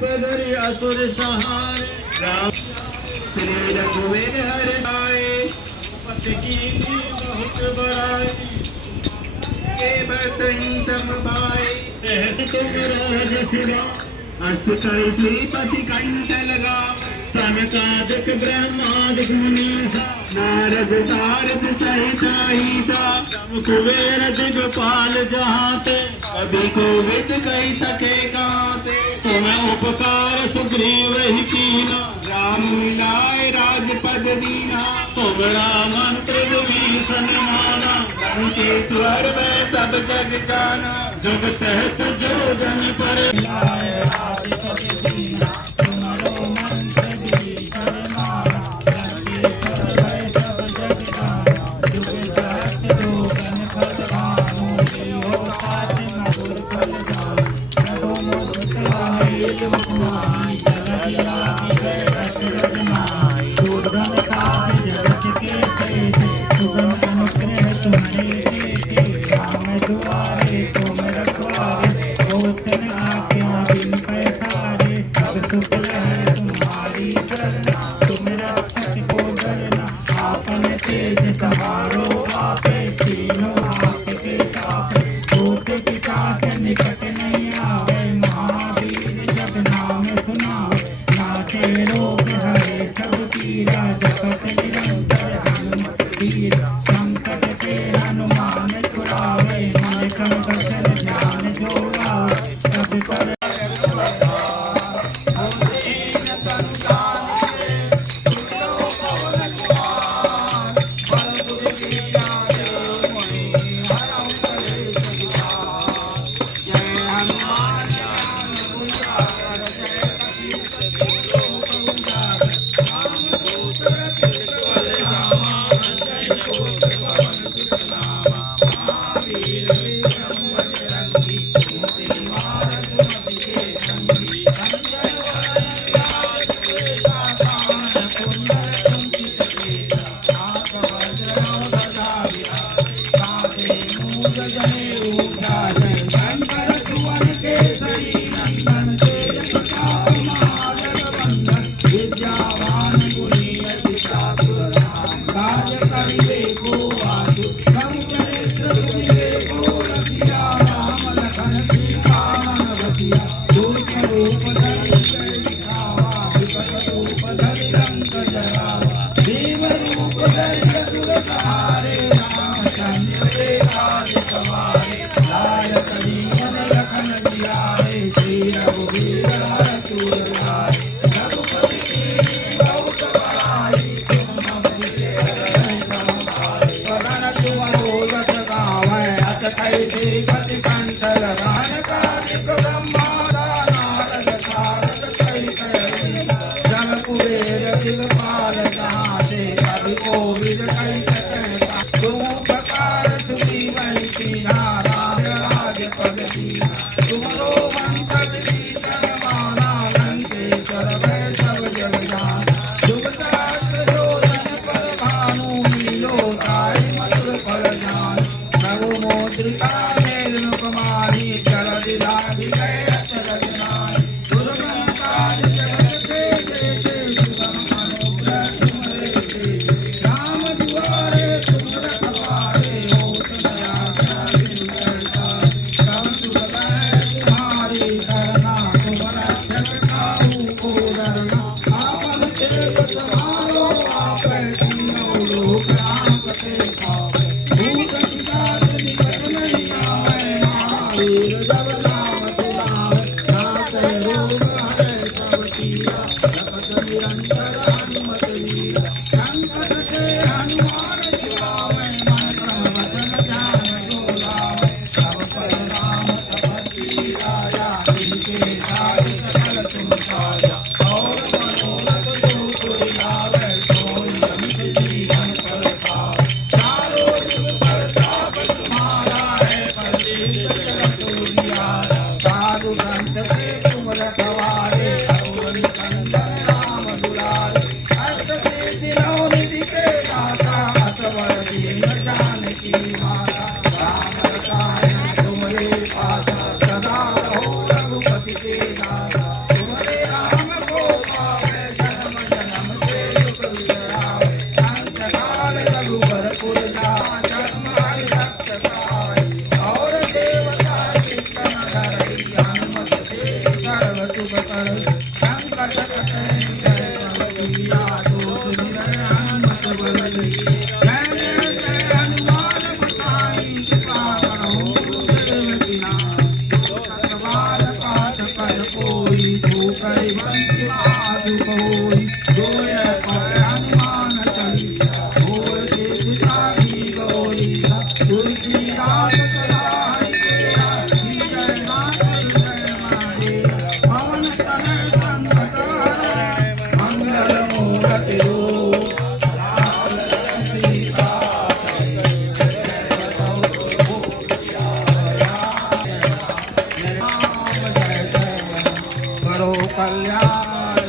रूप धरि असुर सहारे। राम श्री रघुवीर हर आए, पति कीन्ही बहुत बड़ाई। के बरतहि सम भाई। सहस तुम राज सिरा, अस्त कहि श्रीपति कंठ लगा। सनकादिक ब्रह्मादिक मुनीसा। नारद सारद सहित अहिसा। ब्रह्म कुबेर दिगपाल जहाते। कवि कोविद कहि सके गाते। तुम्हें उपकार सुग्रीव ही कीना। राम मिलाए राजपद दीना। तुमरा मंत्र विभीषण माना। लंकेश्वर में सब जग जाना। जग सहस जो जन पर लाए। साधु संत के तुम रखवारे, राम दुलारे। संकट कटे जय भगवतिया दोष निरय हनुमत बल जय जय जय हनुमान गोसाई कृपा करो गुरुदेव की नाम सतबार पाठ कर कोई तो कई बंसी माधु कोई जोय पर हनुमान चलिया बोल के दिशा की गौरी तुलसीदास सदाई तेरा जय नाथ जय मारे पवन तनय संकट हरै मंगल मूर्ति रूप लाल सीता करो कल्याण